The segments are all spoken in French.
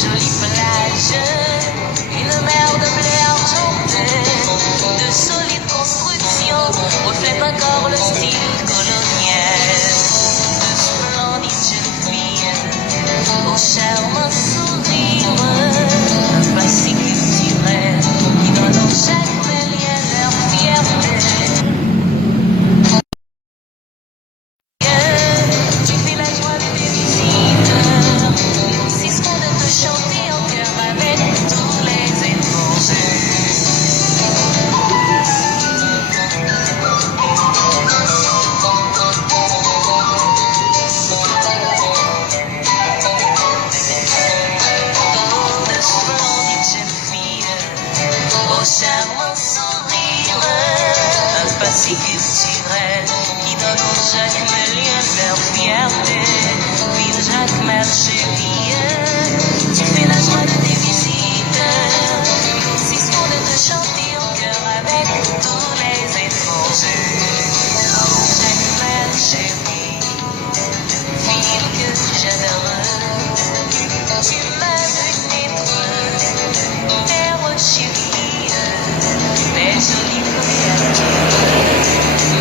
jolie plage, une mer de blé argenté, de solides constructions reflètent encore le style colonial. De splendides jeunes filles, au charmant sourire, un passé culturel qui donne en chaque Malien leur fierté. Tu fais la joie de tes visiteurs, si ce qu'on de te chanter en cœur avec tous les étrangers. Oh, de splendides jeunes filles, au charmant sourire, un passé culturel qui donne aux jeunes Maliens leur fierté. Ville Jacques Marcherie, tu fais la joie de tes visiteurs, si ce qu'on de te chanter en cœur avec tous les étrangers. Jacques Marcherie, ville que j'adore, tu m'as donné terre chérie, tes jolies créatures.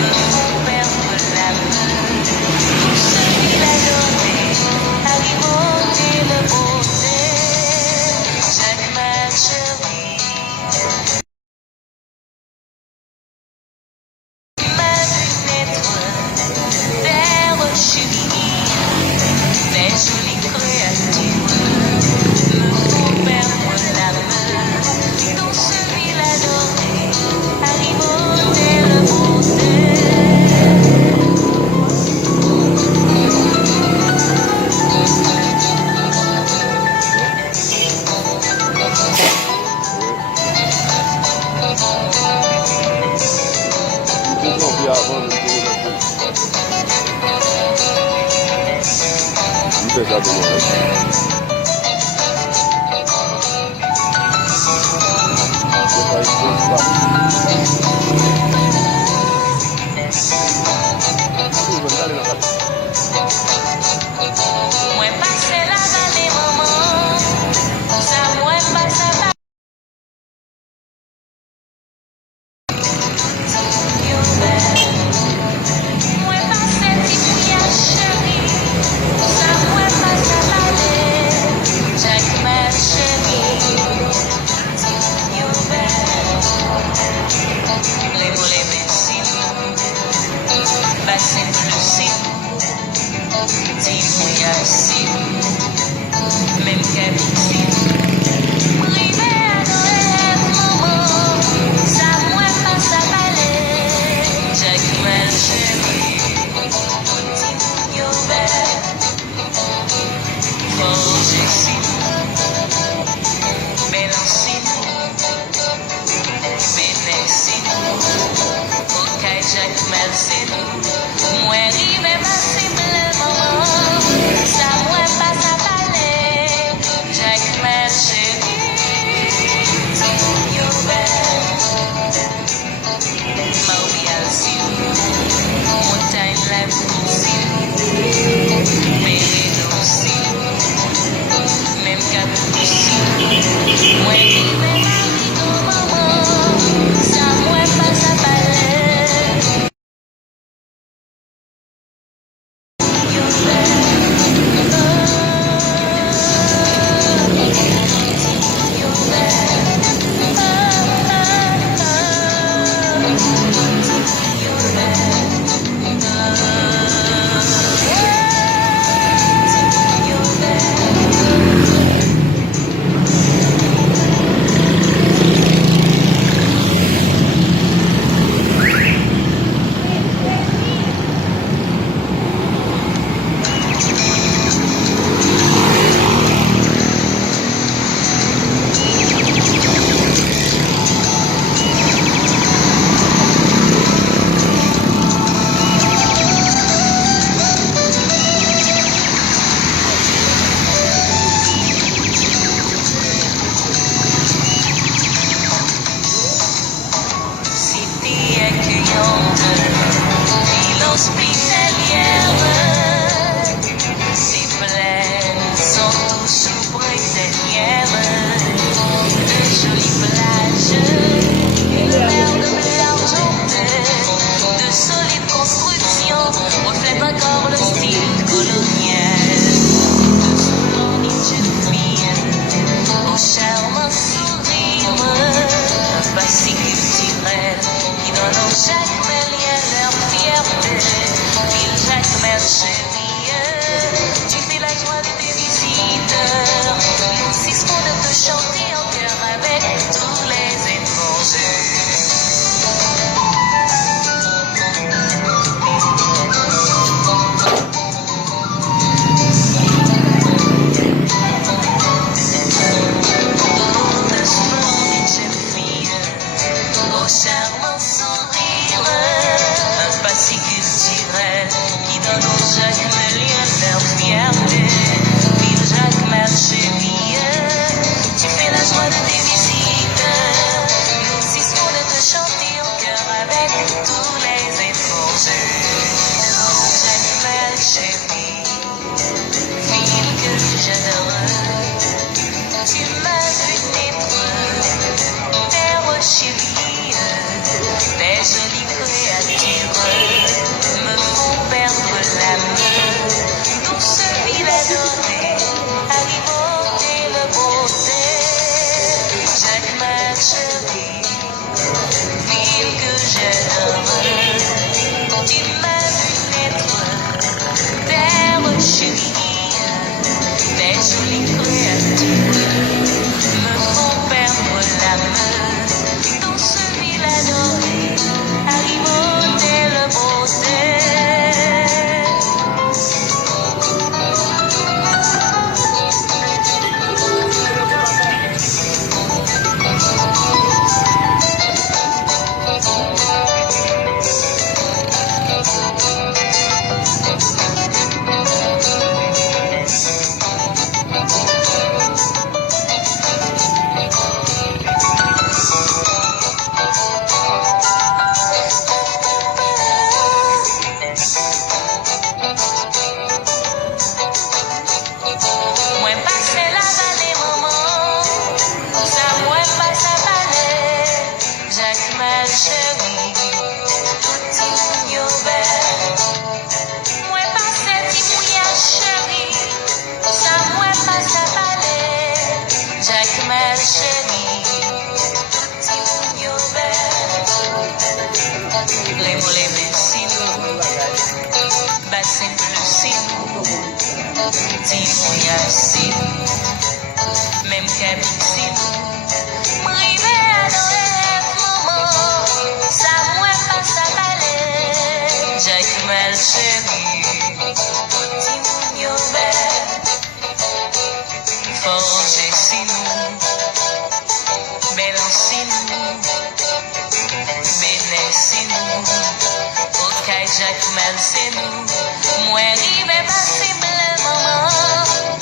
Ok, Jacques Mel, c'est nous. Moi, rive passiblement.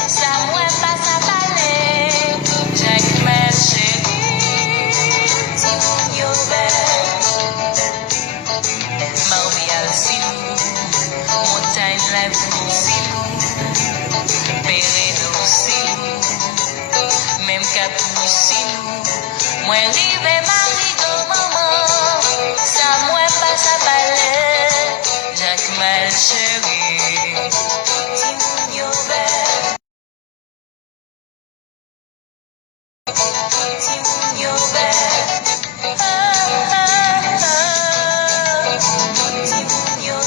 Ça, moi, passe à palais. Jacques Mel, chérie. Timon, yo, Marmial, c'est nous. Montagne, la boue, c'est nous. Pérédo, c'est nous. Même Capouche, c'est nous. Moi, rive Marigot, maman. Ça, moi, passe à palais. Jacques Mal, chérie. Timon, yo, Timon, yo, Timon, yo, Timon, yo,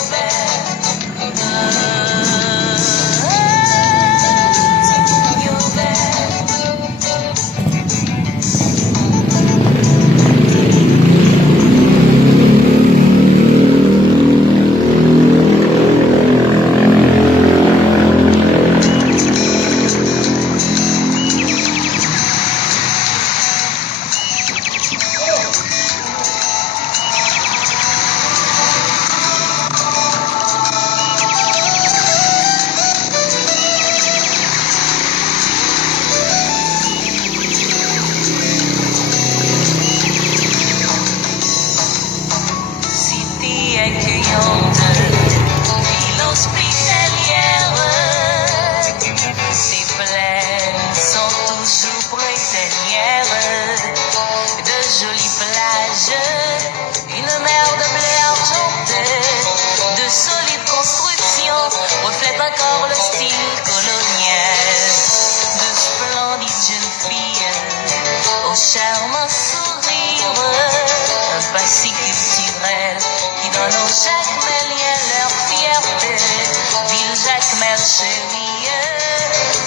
cité accueillante, ville hospitalière. Ses plaines sont toujours printanières. De jolies plages, une mer de blé argenté, de solides constructions reflètent encore le style colonial. De splendides jeunes filles au charmant sourire, un passé culturel qui donne aux Jacmeliens leur fierté. Ville Jacmel, chérie,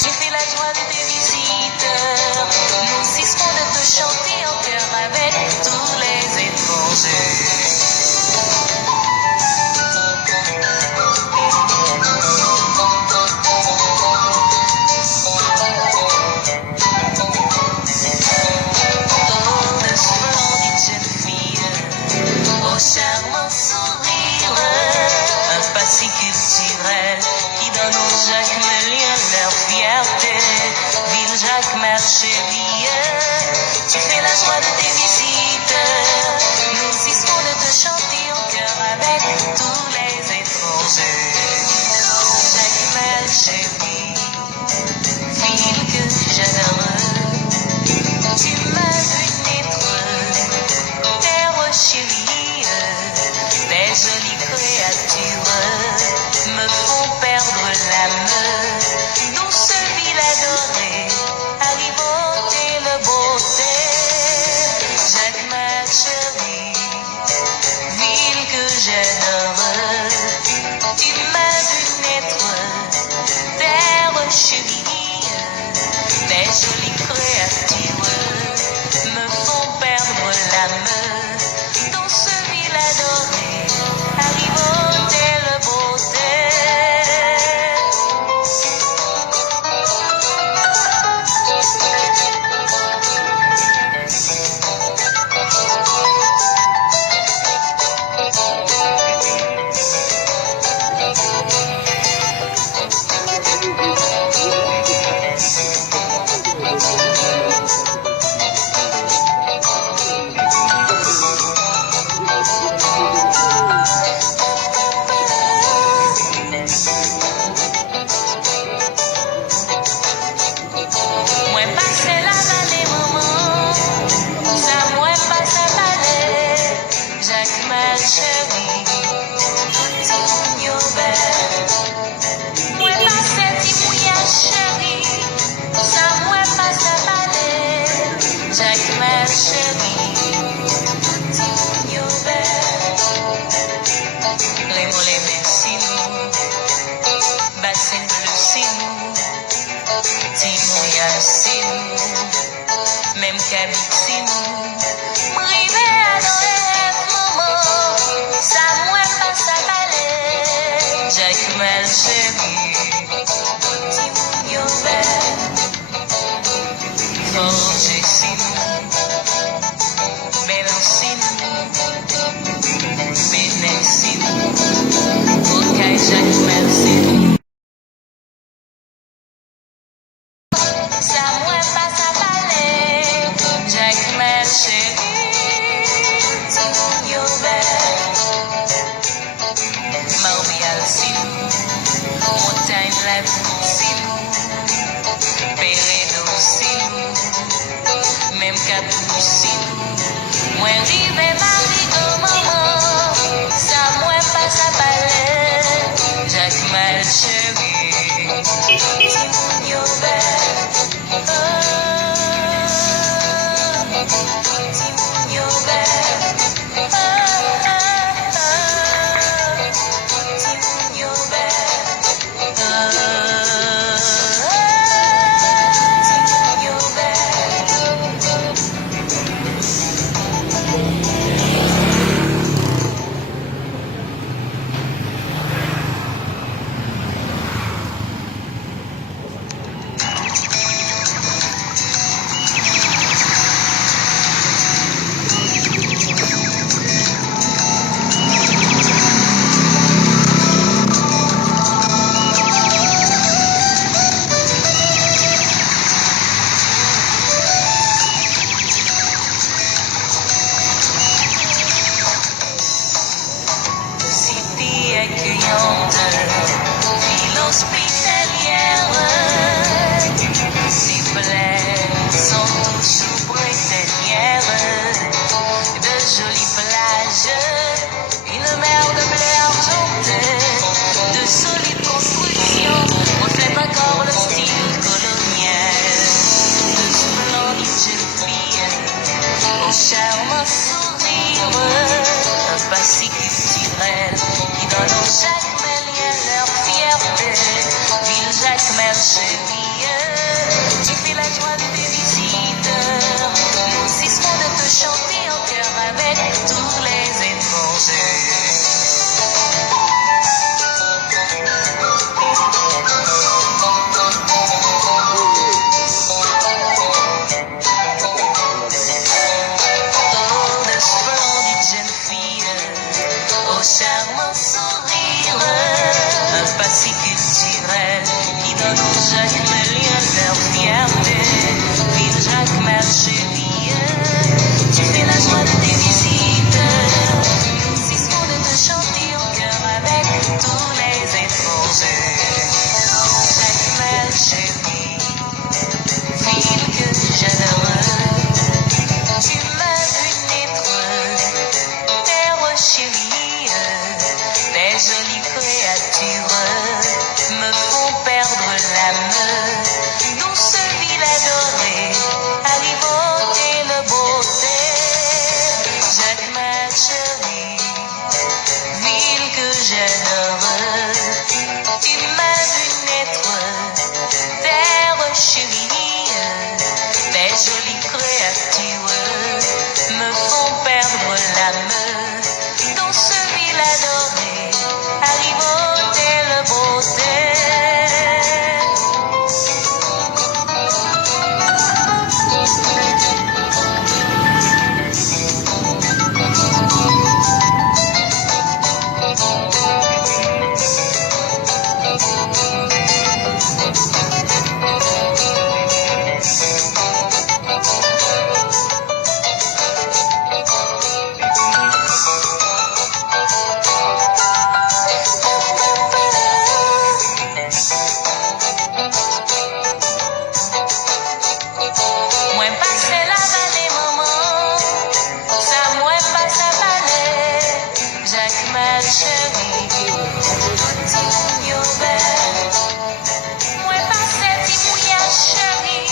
tu fais la joie de tes visiteurs. Nous insistons de te chanter en chœur avec tous les étrangers. De splendides jeunes filles au charmant sourire, un passé culturel qui donne aux Jacmeliens leur fierté. Ville Jacmel, chérie, tu fais la joie de tes visiteurs. Nous insistons de te chanter en chœur avec tous les étrangers. Jacmel, chérie, ville que j'adore. Tu m'as vu naître, terre chérie, tes jolies créatures me font perdre l'âme. Douce ville adorée, arrivante et le beauté. Jacques, ma chérie, ville que j'adore. Tu m'as vu naître, terre chérie, tes jolies créatures me font perdre l'âme. Dans ce ville adorée, arrivante et le beauté. Moi passe la vallée, maman. Ça, moi passe la vallée. Jacques, ma chérie, Timon, yo, moi passe Timouya, chérie. Ça, moi passe la vallée. Jacques, ma chérie, Timon, yo, les mollets, merci nous. Bassin bleu, c'est nous. Timouya, c'est nous. Même Kabit, c'est nous. Privé à Noël, maman. Ça, moi passe à palais. Jacques Mal, chérie. Timon, yo, Forger, c'est nous. Bélan, c'est nous. Jacques Merci. Ça moi pas sa palais, Jacques Merci. Timonio Marmial Silou, Montagne la Silou, Pérédo Silou, même Capou Silou. Moi rive Marie au maman, ça moi pas sa palais, Jacques Mal chéri, Timonio Timonio cité accueillante, ville hospitalière, ses plaies sont toujours printanières, de jolies plages, une mer de blé argenté, de solides constructions, reflètent encore le style colonial, de splendides jeunes filles, au charme sourire, un passé culturel qui donne aux Jacmeliens leur fierté. Ville Jacmel chérie, tu fais la joie de tes visiteurs. Nous cesserons de te chanter en chœur avec tous les étrangers. Charmant sourire, un passé culturel qui donne aux Jacmeliens leur fierté. Ville Jacmel chérie, tu fais la joie de tes visiteurs. Nous cesserons de te chanter en chœur avec tous les étrangers. Jacmel chérie, ville que j'adore, tu m'as vu naître, terre chérie. Les jolies créatures me font perdre l'âme. Douce ville adorée, alimentée de beauté. Jacques ma chérie, ville que j'adore. Tu m'as vu naître, terre chérie. Les jolies créatures me font perdre l'âme. Douce ville adorée, alimentée de beauté. Moi passe la vallée maman, ça moi passe la vallée, Jacques ma chérie, Timonio moi passe Timouya chérie,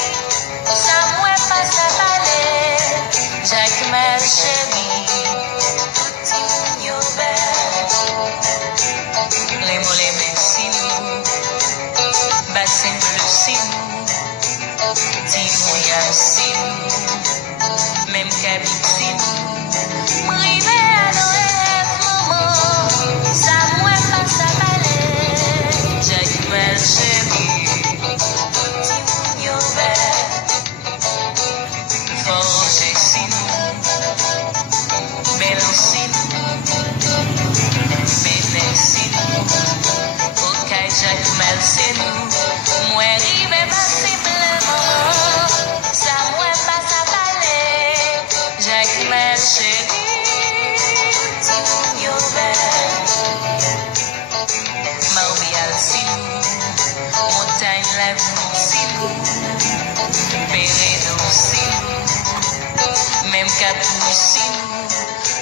ça moi passe la vallée, Jacques ma chérie, Timonio les mollets merci nous, bassin bleu c'est nous. Timouya c'est nous, même cabine c'est nous. M'rive à nos rêves, maman, ça moi passe à balai. Jacques Mal chérie, Timouya Forger c'est nous, Bélan c'est nous, Bénin c'est nous. poussine,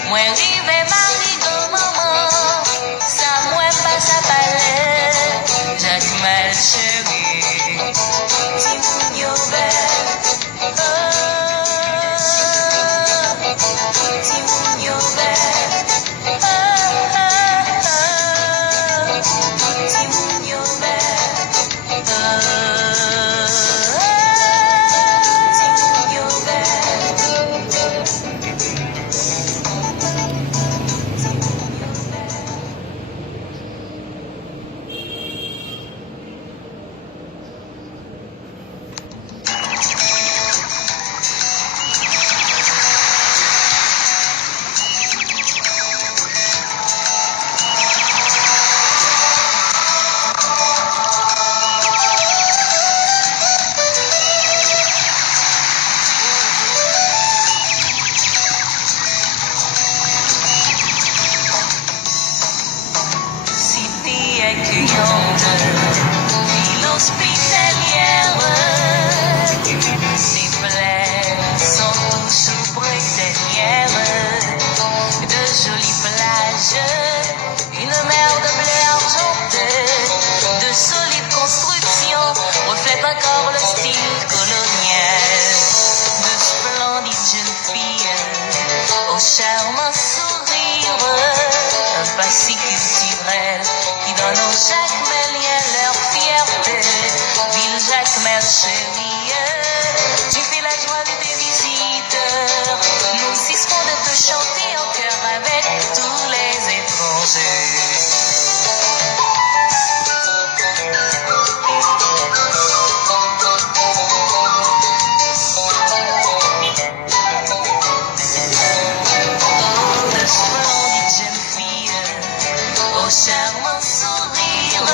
moi rive marigot maman, ça moi pas sa palais, Jacques Mal chéri, Tim yo belle, Tim yo belle, Tim yo belle, Tim yo belle. Cité accueillante, ville hospitalière, ses plaines sont toujours printanières, de jolies plages, une mer de blé argenté, de solides constructions reflètent encore le style colonial, de splendides jeunes filles au charmant sourire, un passé culturel qui donne aux Jacmeliens leur fierté. Ville Jacmel chérie, tu fais la joie de tes visiteurs. Nous cesserons de te chanter en chœur avec tous les étrangers. De splendides jeunes filles au charmant sourire,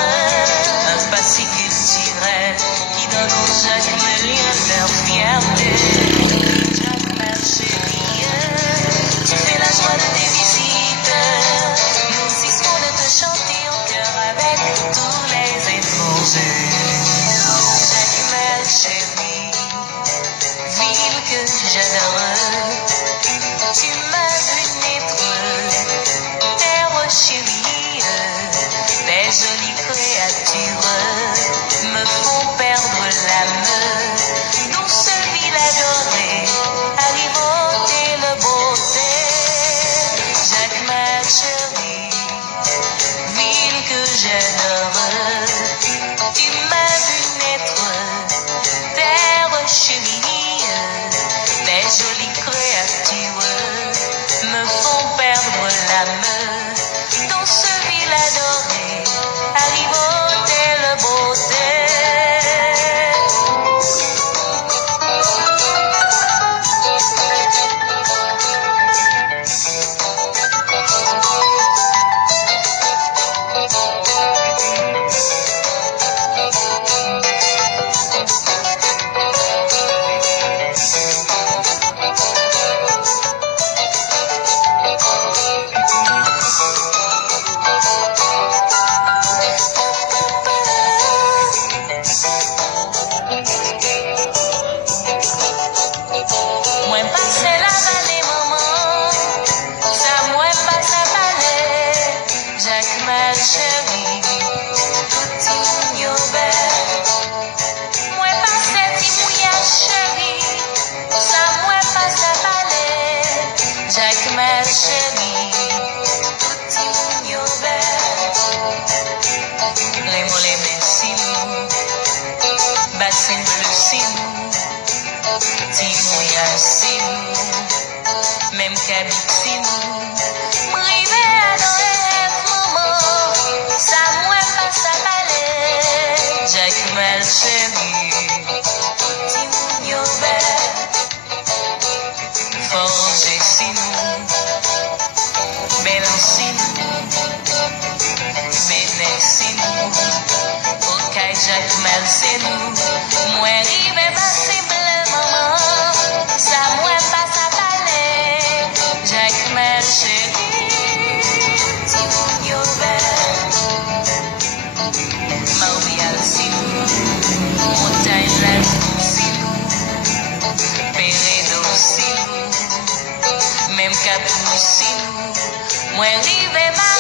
un passé culturel qui donne aux Jacmeliens leur fierté. Jacmel chérie, tu fais la joie de tes visiteurs. Nous cesserons de te chanter en chœur avec tous les étrangers. Jacmel chérie, ville que j'adore, tu m'as vu naître, terre chérie, des jolies créatures me font perdre l'âme. Douce ville adorée, arrivant et le beauté, Jacques ma chérie, ville que j'adore, tu m'as vu naître, terre chérie, des jolies créatures me font perdre l'âme. Dans ce ville adorée, arrivant et le beauté. Moi passe la vallée maman, ça moi passe la vallée, Jacques ma chérie, tout yo belle. Moi passe Timouya chérie, ça moi passe la vallée, Jacques ma chérie, tout yo belle. Les mots les merci nous, bassin bleu si nous. Timouya si nous, même qu'habite si nous, m'rive à nos rêves maman, ça moi passe à balai, Jacques Mal chérie, Timouya belle, forger si nous, belle si nous, béné si nous, ok Jacques Mal c'est nous, moi rive bassin bleu maman. Ça moi passe à palais, Jacques Mal chérie, Timouya belle, Marbial si nous, montagne la si nous, Pérédo si nous, capucine. Moi rive ma